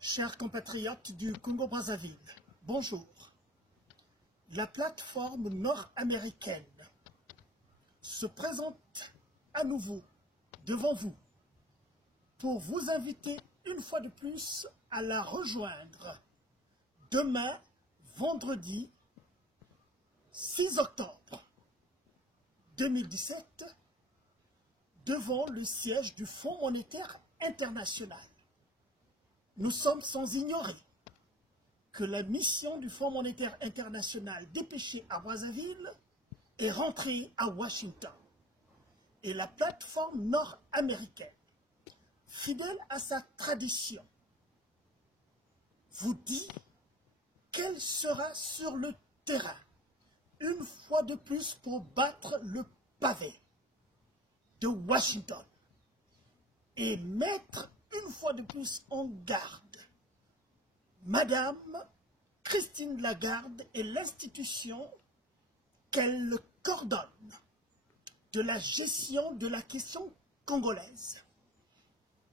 Chers compatriotes du Congo-Brazzaville, bonjour. La plateforme nord-américaine se présente à nouveau devant vous pour vous inviter une fois de plus à la rejoindre demain, vendredi 6 octobre 2017, devant le siège du Fonds monétaire international. Nous sommes sans ignorer que la mission du Fonds monétaire international dépêchée à Brazzaville est rentrée à Washington. Et la plateforme nord-américaine, fidèle à sa tradition, vous dit qu'elle sera sur le terrain, une fois de plus pour battre le pavé de Washington et mettre une fois de plus en garde Madame Christine Lagarde et l'institution qu'elle coordonne de la gestion de la question congolaise.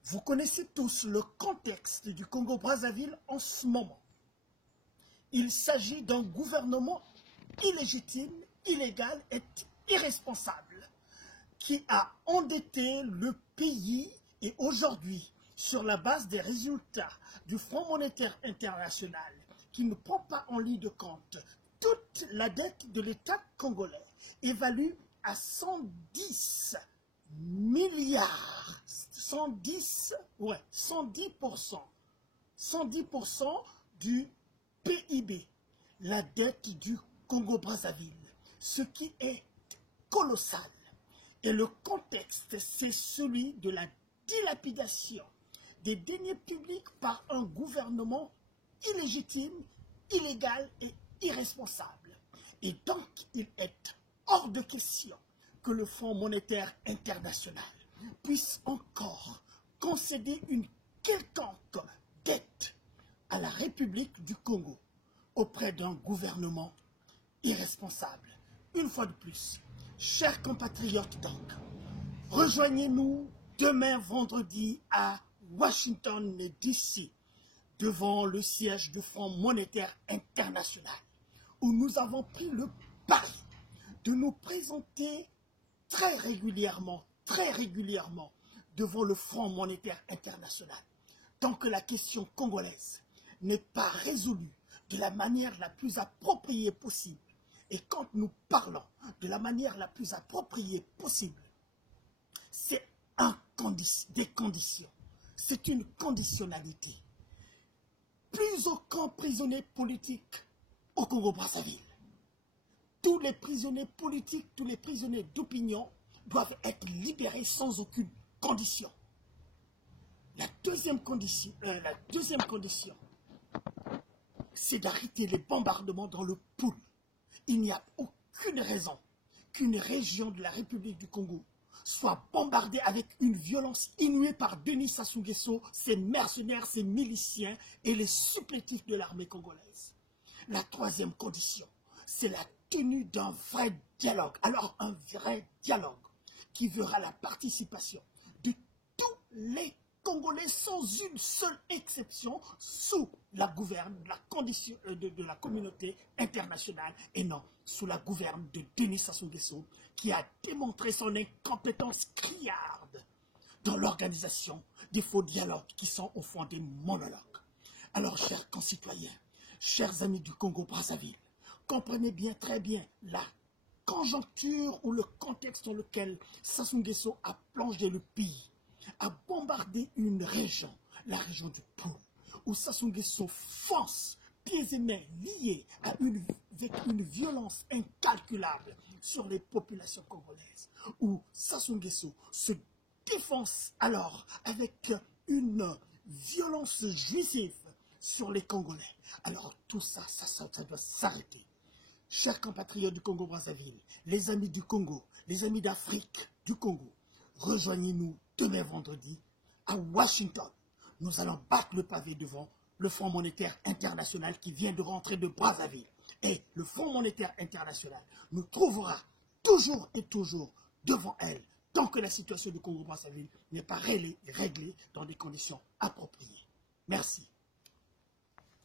Vous connaissez tous le contexte du Congo-Brazzaville en ce moment. Il s'agit d'un gouvernement illégitime, illégal et irresponsable qui a endetté le pays et aujourd'hui, sur la base des résultats du Fonds monétaire international, qui ne prend pas en ligne de compte toute la dette de l'État congolais, évalue à 110 milliards, 110% du PIB, la dette du Congo-Brazzaville, ce qui est colossal. Et le contexte, c'est celui de la dilapidation des deniers publics par un gouvernement illégitime, illégal et irresponsable. Et donc, il est hors de question que le Fonds monétaire international puisse encore concéder une quelconque dette à la République du Congo auprès d'un gouvernement irresponsable. Une fois de plus, chers compatriotes donc, rejoignez-nous demain vendredi à Washington DC, devant le siège du Fonds monétaire international, où nous avons pris le pari de nous présenter très régulièrement devant le Fonds monétaire international, tant que la question congolaise n'est pas résolue de la manière la plus appropriée possible. Et quand nous parlons de la manière la plus appropriée possible, c'est des conditions. C'est une conditionnalité. Plus aucun prisonnier politique au Congo-Brazzaville. Tous les prisonniers politiques, tous les prisonniers d'opinion doivent être libérés sans aucune condition. La deuxième condition, c'est d'arrêter les bombardements dans le Poul. Il n'y a aucune raison qu'une région de la République du Congo soit bombardée avec une violence inouïe par Denis Sassou Nguesso, ses mercenaires, ses miliciens et les supplétifs de l'armée congolaise. La troisième condition, c'est la tenue d'un vrai dialogue. Alors un vrai dialogue qui verra la participation de tous les Congolais sans une seule exception sous la gouverne de la communauté internationale et non sous la gouverne de Denis Sassou Nguesso qui a démontré son incompétence criarde dans l'organisation des faux dialogues qui sont au fond des monologues. Alors, chers concitoyens, chers amis du Congo-Brazzaville, comprenez bien, très bien, la conjoncture ou le contexte dans lequel Sassou Nguesso a plongé le pays, a bombardé une région, la région du Poul, où Sassou Nguesso fonce, pieds et mains liés avec une violence incalculable sur les populations congolaises, où Sassou Nguesso se défonce alors avec une violence juive sur les Congolais. Alors tout ça, ça doit s'arrêter. Chers compatriotes du Congo-Brazzaville, les amis du Congo, les amis d'Afrique du Congo, rejoignez-nous demain vendredi à Washington. Nous allons battre le pavé devant le Fonds monétaire international qui vient de rentrer de Brazzaville. Et le Fonds monétaire international nous trouvera toujours et toujours devant elle tant que la situation du Congo-Brazzaville n'est pas réglée dans des conditions appropriées. Merci.